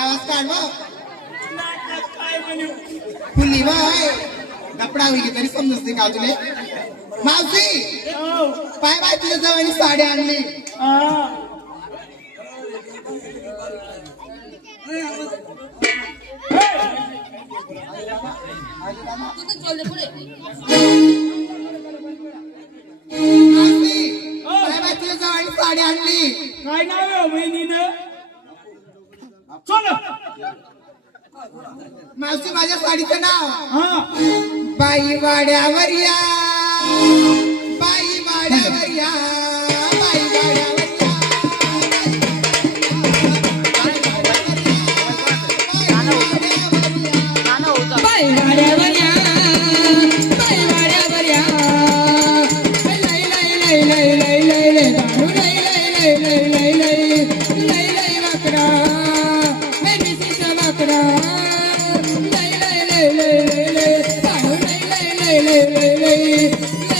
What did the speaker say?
आवाज काढ मग. नाकात काय म्हणू फुल्ली बाय कपडा होई तरी समजते का तुले. मावशी हो पाय बाय तुझ्या जवळ साडी आणली. हा मावशी पाय बाय तुझ्या जवळ साडी आणली. काय नाव आहे बहिणीनं चल मावशी माझ्या साडीचं नाव हा बाई वाड्यावर या, बाई वाड्यावर या, बाई वाड्यावर या. बाई वाड्यावर या, बाई वाड्यावर या. लई लई लई लई लई लई लई दारू लई लई लई लई लई लई लई लई वाकडा हे मिसीचा वाकडा. लई लई लई लई लई लई दारू लई लई लई लई लई लई